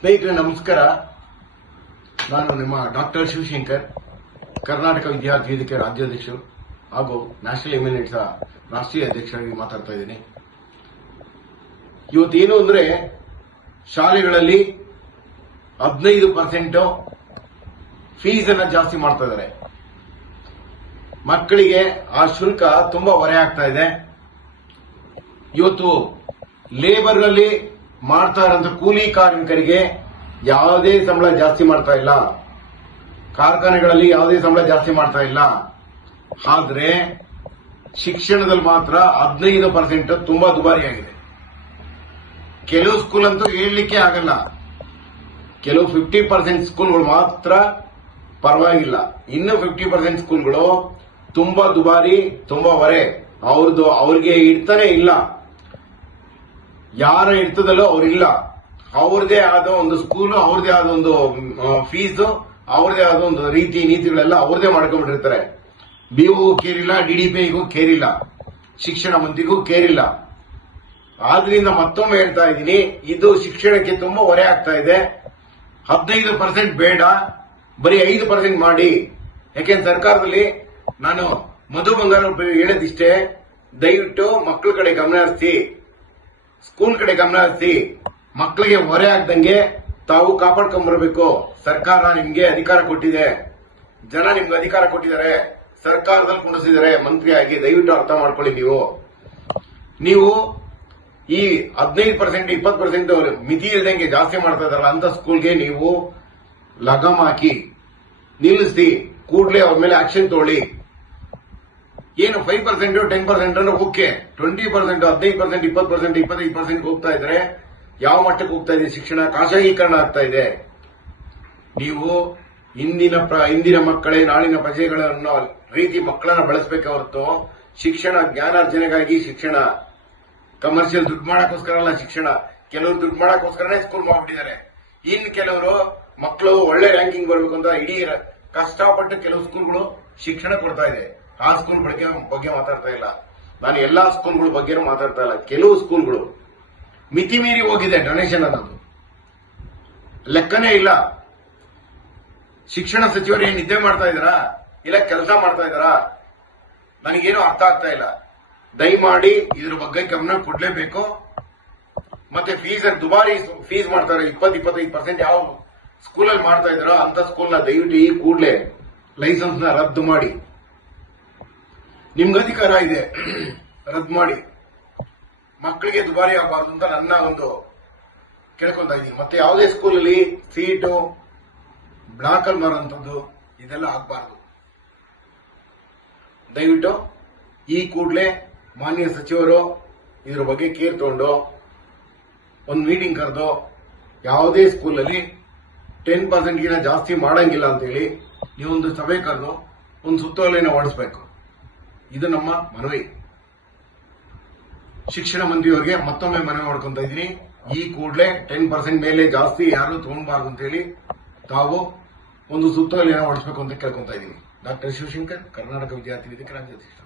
ಸ್ನೇಹಿತರೆ, ನಮಸ್ಕಾರ. ನಾನು ನಿಮ್ಮ ಡಾಕ್ಟರ್ ಶಿವಶಂಕರ್, ಕರ್ನಾಟಕ ವಿದ್ಯಾರ್ಥಿ ವೇದಿಕೆ ರಾಜ್ಯಾಧ್ಯಕ್ಷರು ಹಾಗೂ ನ್ಯಾಷನಲ್ ಇಮ್ಯುನಿಟ್ಸ್ ರಾಷ್ಟ್ರೀಯ ಅಧ್ಯಕ್ಷರಾಗಿ ಮಾತಾಡ್ತಾ ಇದ್ದೀನಿ. ಇವತ್ತೇನು ಅಂದ್ರೆ, ಶಾಲೆಗಳಲ್ಲಿ ಹದಿನೈದು ಪರ್ಸೆಂಟ್ ಫೀಸ್ ಅನ್ನ ಜಾಸ್ತಿ ಮಾಡ್ತಾ ಇದ್ದಾರೆ. ಮಕ್ಕಳಿಗೆ ಆ ಶುಲ್ಕ ತುಂಬಾ ಹೊರೆ ಆಗ್ತಾ ಇದೆ. ಇವತ್ತು ಲೇಬರ್ನಲ್ಲಿ ಮಾಡ್ತಾ ಇರೋಂಥ ಕೂಲಿ ಕಾರ್ಮಿಕರಿಗೆ ಯಾವುದೇ ಸಂಬಳ ಜಾಸ್ತಿ ಮಾಡ್ತಾ ಇಲ್ಲ. ಕಾರ್ಖಾನೆಗಳಲ್ಲಿ ಯಾವುದೇ ಸಂಬಳ ಜಾಸ್ತಿ ಮಾಡ್ತಾ ಇಲ್ಲ. ಆದರೆ ಶಿಕ್ಷಣದಲ್ಲಿ ಮಾತ್ರ ಹದಿನೈದು ಪರ್ಸೆಂಟ್ ತುಂಬಾ ದುಬಾರಿಯಾಗಿದೆ. ಕೆಲವು ಸ್ಕೂಲ್ ಅಂತೂ ಹೇಳಲಿಕ್ಕೆ ಆಗಲ್ಲ. ಕೆಲವು ಫಿಫ್ಟಿ ಪರ್ಸೆಂಟ್ ಸ್ಕೂಲ್ಗಳು ಮಾತ್ರ ಪರವಾಗಿಲ್ಲ. ಇನ್ನು ಫಿಫ್ಟಿ ಪರ್ಸೆಂಟ್ ಸ್ಕೂಲ್ಗಳು ತುಂಬಾ ದುಬಾರಿ, ತುಂಬಾ ಹೊರೆ. ಅವ್ರದ್ದು ಅವ್ರಿಗೆ ಇಡ್ತಾನೆ ಇಲ್ಲ. ಯಾರ ಇರ್ತದಲ್ಲೋ ಅವ್ರಿಲ್ಲ. ಅವ್ರದೇ ಆದ ಒಂದು ಸ್ಕೂಲು ಅವ್ರದೇ ಆದ ಒಂದು ಫೀಸ್ ಅವ್ರದೇ ಆದ ಒಂದು ರೀತಿ, ನೀತಿಗಳೆಲ್ಲ ಅವ್ರದೇ ಮಾಡ್ಕೊಂಡ್ಬಿಟ್ಟಿರ್ತಾರೆ. ಬಿಒ ಕೇರಿಲ್ಲ ಡಿಡಿಪಿಗೂ ಕೇರಿಲ್ಲ. ಶಿಕ್ಷಣ ಮಂತ್ರಿಗೂ ಕೇರಿಲ್ಲ. ಆದ್ರಿಂದ ಮತ್ತೊಮ್ಮೆ ಹೇಳ್ತಾ ಇದ್ದೀನಿ, ಇದು ಶಿಕ್ಷಣಕ್ಕೆ ತುಂಬಾ ಹೊರೆ ಆಗ್ತಾ ಇದೆ. ಹದಿನೈದು ಪರ್ಸೆಂಟ್ ಬೇಡ, ಬರೀ ಐದು ಪರ್ಸೆಂಟ್ ಮಾಡಿ. ಯಾಕೆಂದ್ರೆ ಸರ್ಕಾರದಲ್ಲಿ ನಾನು ಮಧು ಬಂಗಾರ ಹೇಳೋದಿಷ್ಟೇ ದಯವಿಟ್ಟು ಮಕ್ಕಳ ಕಡೆ ಗಮನ ಹರಿಸಿ. ಸ್ಕೂಲ್ ಕಡೆ ಗಮನ ಹರಿಸಿ, ಮಕ್ಕಳಿಗೆ ಹೊರೆ ಆಗ್ದಂಗೆ ತಾವು ಕಾಪಾಡ್ಕೊಂಡ್ಬರ್ಬೇಕು ಸರ್ಕಾರ ನಿಮ್ಗೆ ಅಧಿಕಾರ ಕೊಟ್ಟಿದೆ. ಜನ ನಿಮ್ಗೆ ಅಧಿಕಾರ ಕೊಟ್ಟಿದ್ದಾರೆ. ಸರ್ಕಾರದಲ್ಲಿ ಕುಣಿಸಿದ್ದಾರೆ ಮಂತ್ರಿಯಾಗಿ ದಯವಿಟ್ಟು ಅರ್ಥ ಮಾಡ್ಕೊಳ್ಳಿ ನೀವು. ನೀವು ಈ ಹದಿನೈದು ಪರ್ಸೆಂಟ್ ಇಪ್ಪತ್ತು ಪರ್ಸೆಂಟ್ ಮಿತಿ ಇಲ್ದಂಗೆ ಜಾಸ್ತಿ ಮಾಡ್ತಾ ಇದಾರಲ್ಲ ಅಂತ ಸ್ಕೂಲ್ಗೆ ನೀವು ಲಗಮ್ ಹಾಕಿ ನಿಲ್ಲಿಸಿ, ಕೂಡಲೇ ಅವ್ರ ಮೇಲೆ ಆಕ್ಷನ್ ತಗೊಳ್ಳಿ. ಏನು ಫೈವ್ ಪರ್ಸೆಂಟ್ ಟೆನ್ ಪರ್ಸೆಂಟ್ ಅಂದ್ರೆ ಓಕೆ ಟ್ವೆಂಟಿ ಪರ್ಸೆಂಟ್ ಹದಿನೈದು ಪರ್ಸೆಂಟ್ ಇಪ್ಪತ್ತು ಪರ್ಸೆಂಟ್ ಇಪ್ಪತ್ತೈದು ಪರ್ಸೆಂಟ್ ಹೋಗ್ತಾ ಇದ್ರೆ ಯಾವ ಮಟ್ಟಕ್ಕೆ ಹೋಗ್ತಾ ಇದೆ ಶಿಕ್ಷಣ? ಖಾಸಗೀಕರಣ ಆಗ್ತಾ ಇದೆ. ನೀವು ಇಂದಿನ ಇಂದಿನ ಮಕ್ಕಳೇ ನಾಳಿನ ಪ್ರಜೆಗಳನ್ನು ರೀತಿ ಮಕ್ಕಳನ್ನ ಬಳಸಬೇಕೆ ಹೊರತು ಶಿಕ್ಷಣ, ಜ್ಞಾನಾರ್ಜನೆಗಾಗಿ ಶಿಕ್ಷಣ. ಕಮರ್ಷಿಯಲ್ ದುಡ್ಡು ಮಾಡೋಕ್ಕೋಸ್ಕರ ಅಲ್ಲ ಶಿಕ್ಷಣ. ಕೆಲವರು ದುಡ್ಡು ಮಾಡೋಕ್ಕೋಸ್ಕರನೇ ಸ್ಕೂಲ್ ಮಾಡ್ಬಿಟ್ಟಿದ್ದಾರೆ. ಇನ್ ಕೆಲವರು ಮಕ್ಕಳು ಒಳ್ಳೆ ರ್ಯಾಂಕಿಂಗ್ ಬರಬೇಕು ಅಂತ ಇಡೀ ಕಷ್ಟಪಟ್ಟು ಕೆಲವು ಸ್ಕೂಲ್ಗಳು ಶಿಕ್ಷಣ ಕೊಡ್ತಾ ಇದೆ. ಆ ಸ್ಕೂಲ್ ಬಗ್ಗೆ ಬಗ್ಗೆ ಮಾತಾಡ್ತಾ ಇಲ್ಲ. ನಾನು ಎಲ್ಲಾ ಸ್ಕೂಲ್ಗಳ ಬಗ್ಗೆನೂ ಮಾತಾಡ್ತಾ ಇಲ್ಲ. ಕೆಲವು ಸ್ಕೂಲ್ಗಳು ಮಿತಿ ಮೀರಿ ಹೋಗಿದೆ ಡೊನೇಷನ್ ಅನ್ನೋದು ಲೆಕ್ಕನೇ ಇಲ್ಲ. ಶಿಕ್ಷಣ ಸಚಿವರು ಏನ್ ನಿದ್ದೆ ಮಾಡ್ತಾ ಇದ್ದಾರಾ? ಇಲ್ಲ ಕೆಲಸ ಮಾಡ್ತಾ ಇದ್ದಾರಾ? ನನಗೇನು ಅರ್ಥ ಆಗ್ತಾ ಇಲ್ಲ. ದಯಮಾಡಿ ಇದ್ರ ಬಗ್ಗೆ ಗಮನ ಕೊಡ್ಲೇಬೇಕು. ಮತ್ತೆ ಫೀಸ್ ದುಬಾರಿ ಫೀಸ್ ಮಾಡ್ತಾರೆ. ಇಪ್ಪತ್ ಇಪ್ಪತ್ತೈದು ಪರ್ಸೆಂಟ್ ಯಾವ ಸ್ಕೂಲಲ್ಲಿ ಮಾಡ್ತಾ ಇದ್ದಾರೋ? ಅಂತ ಸ್ಕೂಲ್ನ ದಯವಿಟ್ಟು ಈ ಕೂಡಲೇ ಲೈಸೆನ್ಸ್ನ ರದ್ದು ಮಾಡಿ. ನಿಮ್ಗೆ ಅಧಿಕಾರ ಇದೆ. ರದ್ದು ಮಾಡಿ. ಮಕ್ಕಳಿಗೆ ದುಬಾರಿ ಆಗಬಾರ್ದು ಅಂತ ನನ್ನ ಒಂದು ಕೇಳ್ಕೊಂತ ಇದ್ದೀನಿ. ಮತ್ತೆ ಯಾವುದೇ ಸ್ಕೂಲಲ್ಲಿ ಸೀಟು, ಬ್ಲಾಕ್ ಅಲ್ಲಿ ಮಾರುವಂಥದ್ದು, ಇದೆಲ್ಲ ಆಗಬಾರ್ದು. ದಯವಿಟ್ಟು ಈ ಕೂಡಲೇ ಮಾನ್ಯ ಸಚಿವರು ಇದ್ರ ಬಗ್ಗೆ ಕೇರ್ ತಗೊಂಡು ಒಂದು ಮೀಟಿಂಗ್ ಕರೆದು ಯಾವುದೇ ಸ್ಕೂಲಲ್ಲಿ ಟೆನ್ ಪರ್ಸೆಂಟ್ಗಿಂತ ಜಾಸ್ತಿ ಮಾಡಂಗಿಲ್ಲ ಅಂತೇಳಿ ನೀವೊಂದು ಸಭೆ ಕರೆದು ಒಂದು ಸುತ್ತೋಲೆನ ಹೊಡಿಸ್ಬೇಕು ಇದು ನಮ್ಮ ಮನವಿ. ಶಿಕ್ಷಣ ಮಂತ್ರಿಯವರಿಗೆ ಮತ್ತೊಮ್ಮೆ ಮನವಿ ಮಾಡ್ಕೊಂತ ಇದ್ದೀನಿ. ಈ ಕೂಡಲೇ ಟೆನ್ ಪರ್ಸೆಂಟ್ ಮೇಲೆ ಜಾಸ್ತಿ ಯಾರು ತಗೊಂಡ್ಬಾರ್ದು ಅಂತೇಳಿ ತಾವು ಒಂದು ಸುತ್ತೋಲೆಯನ್ನು ಹೊಡಿಸಬೇಕು ಅಂತ ಕೇಳ್ಕೊಂತ ಇದ್ದೀನಿ. ಡಾಕ್ಟರ್ ಶಿವಶಂಕರ್, ಕರ್ನಾಟಕ ವಿದ್ಯಾರ್ಥಿ ವೇದಿಕೆ ರಾಜ್ಯಾಧ್ಯಕ್ಷ.